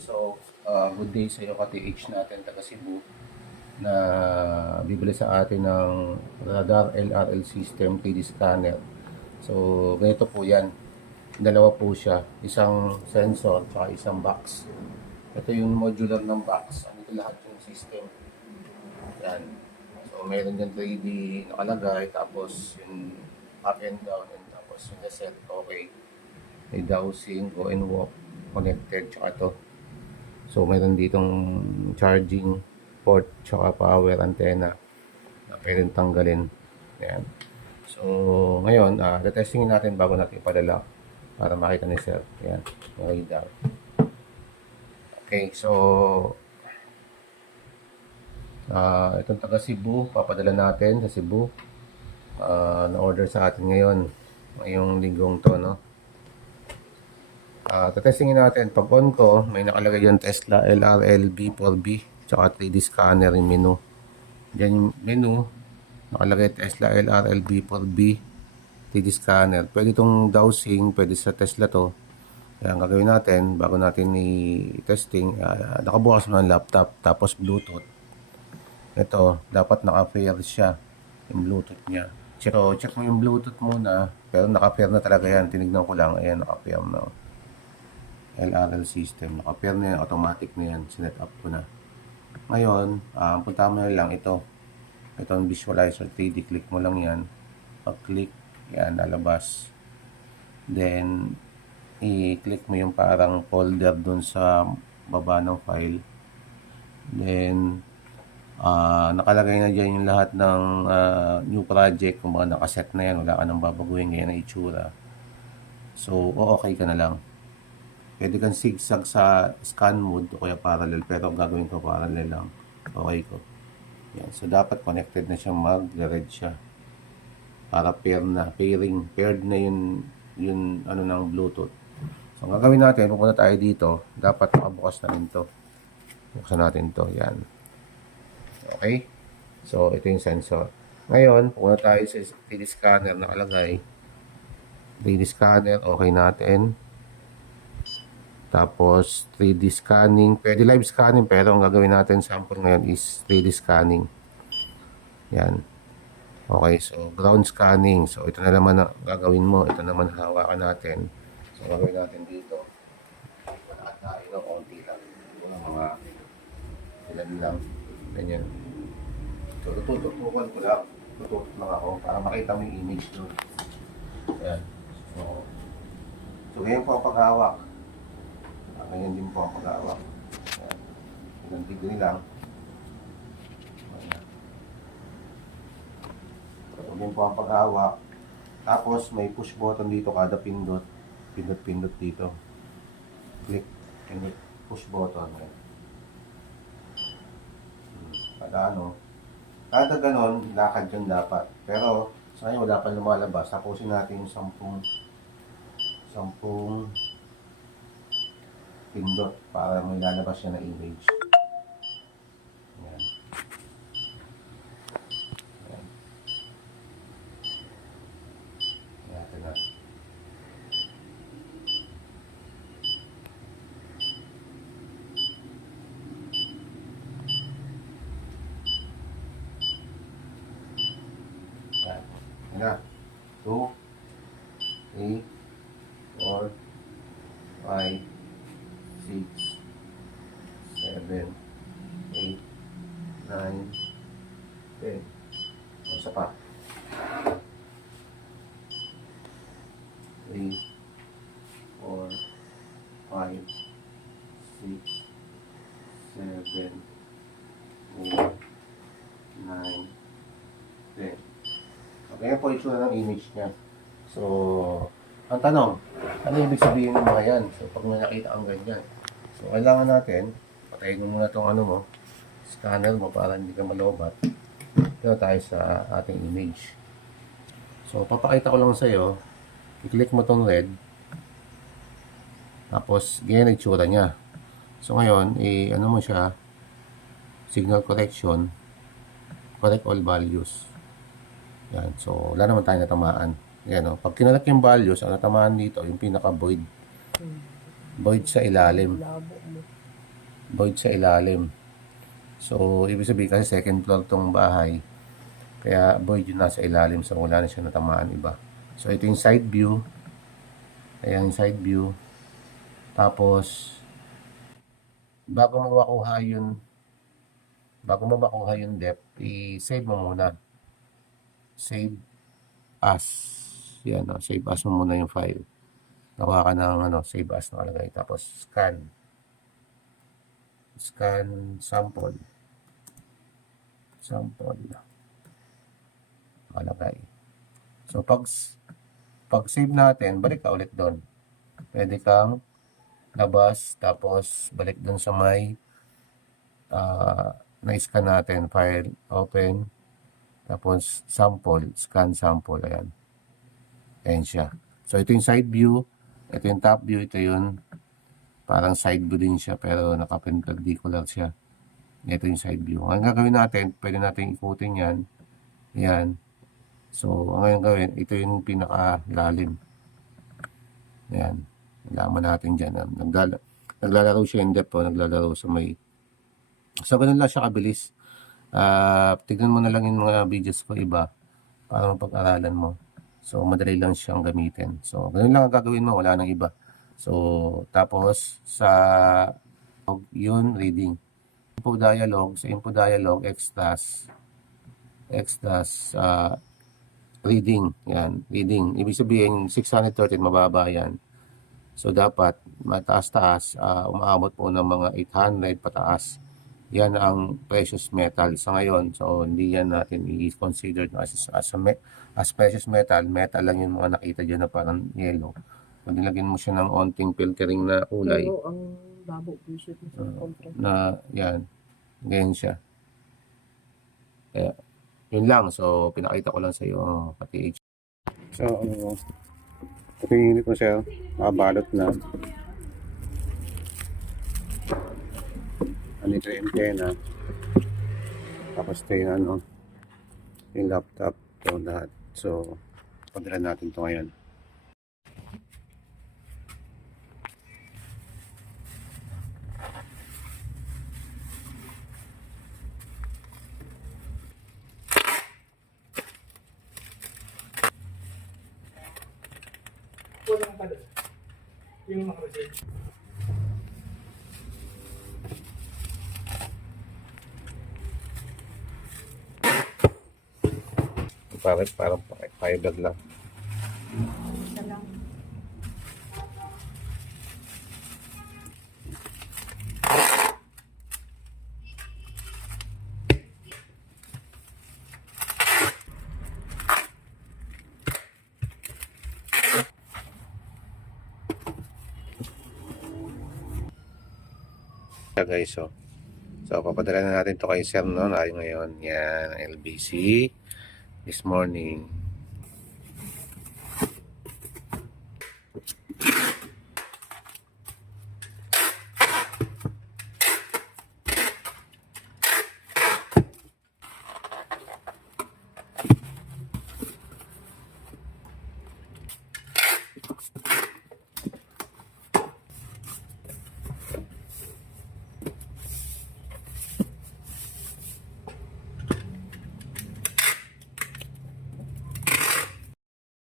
So, good day sa iyo ka-TH natin taga Cebu na bibili sa atin ng radar LRL system 3D scanner. So, ganito po yan. Dalawa po siya. Isang sensor at isang box. Ito yung modular ng box. Ito lahat yung system. Yan. So, meron yung 3D nakalagay. Tapos yung up and down. And tapos yung reset. Okay. May dowsing, go and walk. Connected. Tsaka ito. So, mayroon ditong charging port tsaka power antenna na pwedeng tanggalin. Ayan. So, ngayon, testingin natin bago natin ipadala para makita ni Sir. Ayan, yung radar. Okay, so, itong taga Cebu, papadala natin sa Cebu. Na-order sa atin ngayon, ngayong linggong to, no? Testingin natin. Pag on ko, may nakalagay yung Tesla LRL B4B tsaka 3D scanner yung menu. Diyan yung menu, nakalagay Tesla LRL B4B 3D scanner. Pwede itong dowsing, pwede sa Tesla to. Kaya ang gagawin natin, bago natin i-testing, nakabukas mo ng laptop, tapos Bluetooth. Ito, dapat naka-pair siya, yung Bluetooth niya. Check mo yung Bluetooth muna, pero naka-pair na talaga yan. Tinignan ko lang, ayan, naka-pair na. LRL system. Naka-pair na yan, automatic na yan. Sinet up ko na. Ngayon, punta mo na lang ito. Itong visualizer 3D. Click mo lang yan. Pag-click, yan, lalabas. Then, i-click mo yung parang folder dun sa baba ng file. Then, nakalagay na dyan yung lahat ng new project. Kung baka nakaset na yan, wala ka nang babaguhin. Ganyan ang itsura. So, okay ka na lang. Pwede kang zigzag sa scan mode o kaya parallel, pero ang gagawin ko parallel lang. Okay ko. Yan. So, dapat connected na siya, mag-red siya. Para paired na yung ano ng Bluetooth. So, ang gagawin natin, pupunta tayo dito, dapat makabukas na rin to. Buksan natin to. Yan. Okay? So, ito yung sensor. Ngayon, pupunta tayo sa 3D scanner na nakalagay. 3D scanner, okay natin. Tapos, 3D scanning. Pwede live scanning, pero ang gagawin natin sample ngayon is 3D scanning. Yan. Okay, so ground scanning. So, ito na naman na gagawin mo. Ito naman hawakan natin. So, gagawin natin dito. Wala tayo ng konti lang. Wala mga ilan lang. Ganyan. So, tututukan ko lang. Tututok lang ako para makita mo yung image doon. Yan. So ganyan po ang paghawak. Ganyan din po ang paghawak. Ilang degree lang. So ganyan po ang paghawak. Tapos may push button dito kada pindot. Pindot dito. Click. And push button. Kada ganon, lakad yun dapat. Pero sa ngayon wala pa lumalabas. Tapusin natin yung 10 pindot para may lalabas siya na image. Ayan. Ayan. Ayan na. Ayan. Ayan. 2, 3, 4, 5, 6, 7, 8, 9, 10. Isa pa. 3, 4, 5, 6, 7, 8, 9, 10. Okay, yan po itsura ng image niya. So, ang tanong, ano ibig sabihin ng mga yan? So, pag may nakita ang ganyan. So, kailangan natin, patayin mo muna itong ano mo, scanner mo para hindi ka malobat. Dito tayo sa ating image. So, papakita ko lang sa iyo, i-click mo itong red, tapos, ganyan ang itsura niya. So, ngayon, ano mo siya, signal correction, correct all values. Yan. So, wala naman tayo natamaan. Yan, pag kinalat yung values, ang natamaan dito, yung pinaka-void. Void sa ilalim. void sa ilalim. So, ibig sabihin kasi second floor tong bahay. Kaya void yun nasa ilalim. So, wala na siya natamaan iba. So, ito yung side view. Ayan yung side view. Tapos, bago mo makuha yung depth, i-save mo muna. Save as. Yan, no? Save as mo muna yung file. Nakuha ka ng save as nakalagay. Tapos, scan. Scan sample. Sample. Nakalagay. So, pag save natin, balik ka ulit doon. Pwede kang labas, tapos balik doon sa may na-scan natin, file, open, tapos sample, scan sample, ayan. Ayan siya. So, ito yung side view, ito yung top view, ito yung parang side view din siya, pero naka-perpendicular siya. Ito yung side view. Ang gagawin natin, pwede natin ikutin yan. Ayan. So, ang ngayon gawin, ito yung pinakalalim. Ayan. Nalaman natin dyan. Naglalaro siya in depth, naglalaro sa may. So, ganun lang siya kabilis. Tignan mo na lang yung mga videos ko iba para mapag-aralan mo. So, madali lang siyang gamitin. So, ganun lang ang gagawin mo. Wala nang iba. So, tapos, sa yun, reading. Info dialog. Sa info dialog, extras, reading. Yan, reading. Ibig sabihin, 613, mababa yan. So, dapat mataas-taas, umaabot po ng mga 800 pataas. Yan ang precious metal sa ngayon. So, hindi yan natin i-consider as precious metal. Metal lang yung mga nakita dyan na parang yellow. Pag nilagyan mo siya ng onting filtering na kulay. Pero ang babo vision sa contrast. Na, yan. Ganyan siya. Kaya, yun lang. So, pinakita ko lang sa iyo, pati H. So, ito yung unit mo siya. Nakabalot na. Ito yung antena. Tapos ito yung yung laptop. Ito lahat. So, padala natin ito ngayon. Walang pala. Yung naka-reserve. Parang fiber lang. Isa lang. Guys, so papadala na natin to kay Sir, no? Ngayon, yan, LBC this morning.